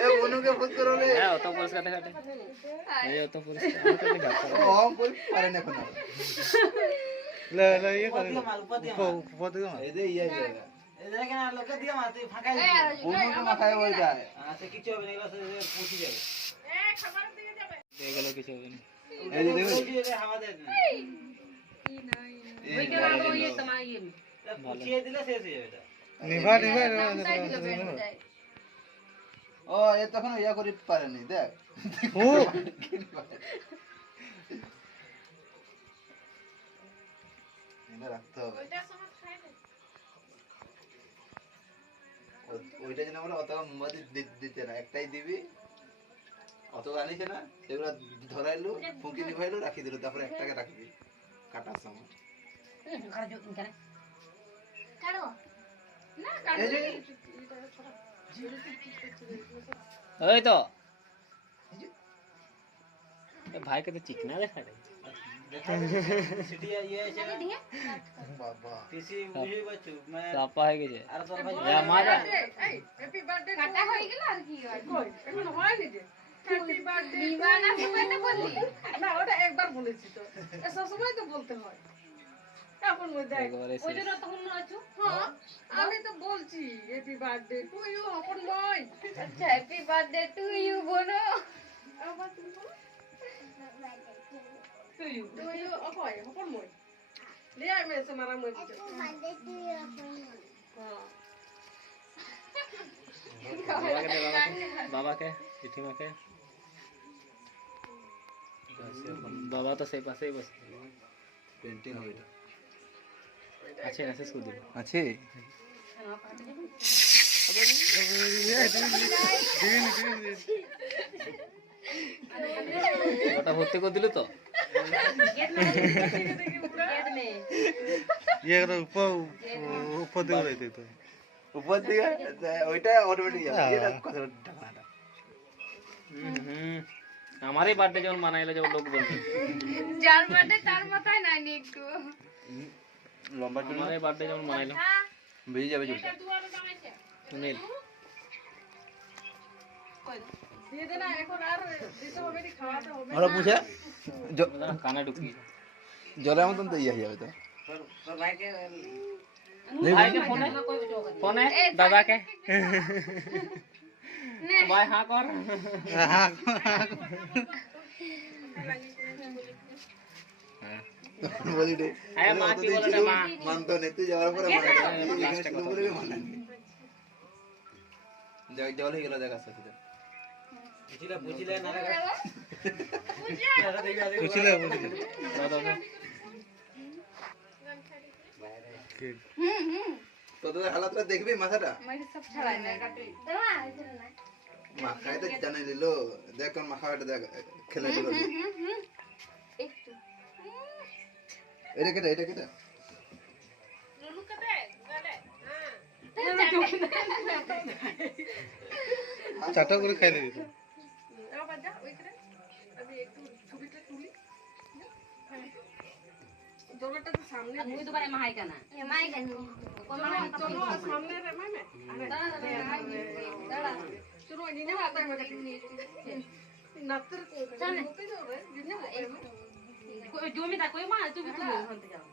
এ বনুকে phone করো রে হ্যাঁ অত পরিষ্কার দেখাতে এই অত পরিষ্কার আমি তো দেখাতে ও हम कोई पारे ना कोना ले ले ये कर ऊपर दियो এই যে ইয়া জায়গা এই জায়গা না লোকে দিয়ে মার তুই ফাঁকাই বনুকে মাথায় হয়ে যায় আচ্ছা কিছু হবে না এগুলো পৌঁছে যাবে দিয়ে গেল কিছু হবে না এই যে দেখো পৌঁছে যাবে হাওয়া দেয় না ওই के बाद ये পৌঁছে দিলে শেষ হয়ে যাবে এটা निभा निभा ও এ তখন ইয়া করি পারেনি দেখ ও এটা রাখতে হবে ওইটা যেন আমরা অত মোমবাতি দিতে না একটাই দিবি অত জানিস না সেগুলো ধরাইলো ফুঁকি নিভাইলো রাখি দিল তারপরে একটাকে রাখবি কাটার সময় এই যে ওই তো এ ভাই কে তো চিকনা দেখা রে সিটি ये আছে বাবা পিসি বুঝি বাচ্চু মানে সাপা হয়ে গেছে আর তোর ভাই যা মারা হ্যাপি বার্থডে কাটা হয়ে গেল আর কি হয় কই এখন হয়নি যে হ্যাপি বার্থডে নিবানা সময় তো বললি না ওটা একবার বলেছি তো এ সব সময় তো বলতে হয় এখন মধ্যে ওই জন্য তখন না আছো হ্যাঁ আমি তো বলছি হ্যাপি বার্থডে টু ইউ আপন নয় আচ্ছা হ্যাপি বার্থডে টু ইউ বোনো আবার তুমি বলো টু ইউ আপন আপন নয় ले आ मैं से मारा मैं হ্যাঁ बाबा के चिट्ठी में के बाबा तो सही पास ही बस পেইন্টিং হবে अच्छे ऐसे इसको दे আছে ওটা ভর্তি করে দিল তো ये ऊपर ऊपर दियो रहते तो উপর দিকে ওইটা অটোমেটিক যাবে এটা কথা ঢাকনাটা हमारे बर्थडे যখন মানাইলো যখন লোক বলবে যার বার্থডে তার মাথায় নাই নি একটু লম্বা চুল हमारे बर्थडे যখন মানাইলো বেরিয়ে যাবে চুলটা সুনীল দিয়ে দে না এখন আর দিতে হবে না খাওয়াতে হবে ওরা পুছে কানে ঢুকি জলের মতন তো ইয়ে হয়ে যাবে তো তোর ভাইকে भाई के फोन है दादा के भाई हाँ कर हां বলি রে আরে মা কি বলে রে মা মানতো না তুই যাওয়ার পরে মানানি জল হয়ে গেল দেখা সাথে বুঝিলা না রে पूछले दादा তো তোদের হালাতটা দেখবি মাথাটা মানে সব ছাড়াই না কাটে মাখায় তো জানাই দিল দেখ কোন মাখাটা দেখ খেলে দিল একটু এটা কেটে লুলু কাটে গালে चाटा করে খাই দিবি তো আবার যা ওইখানে আমি একটু ছবিটা তুলি জলটা তো সামনে মুই তো পারে মাহাই কানা মাই কানি চলো সামনে রে মামে দাঁড়া চলো নিনে आता है मगर नतर होते जो रे जिने কই জমি তা কই মা তুমি তুমি হন্তে যাও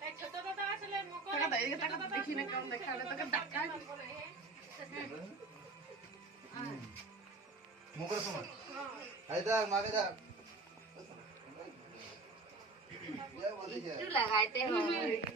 এই ছোট দাদা আসলে মকর টাকা দেই টাকা দেখি না কেমন দেখালে টাকা ধাক্কা মুখের সময় আই দেখ মাকে দেখ একটু লাগাইতে হয়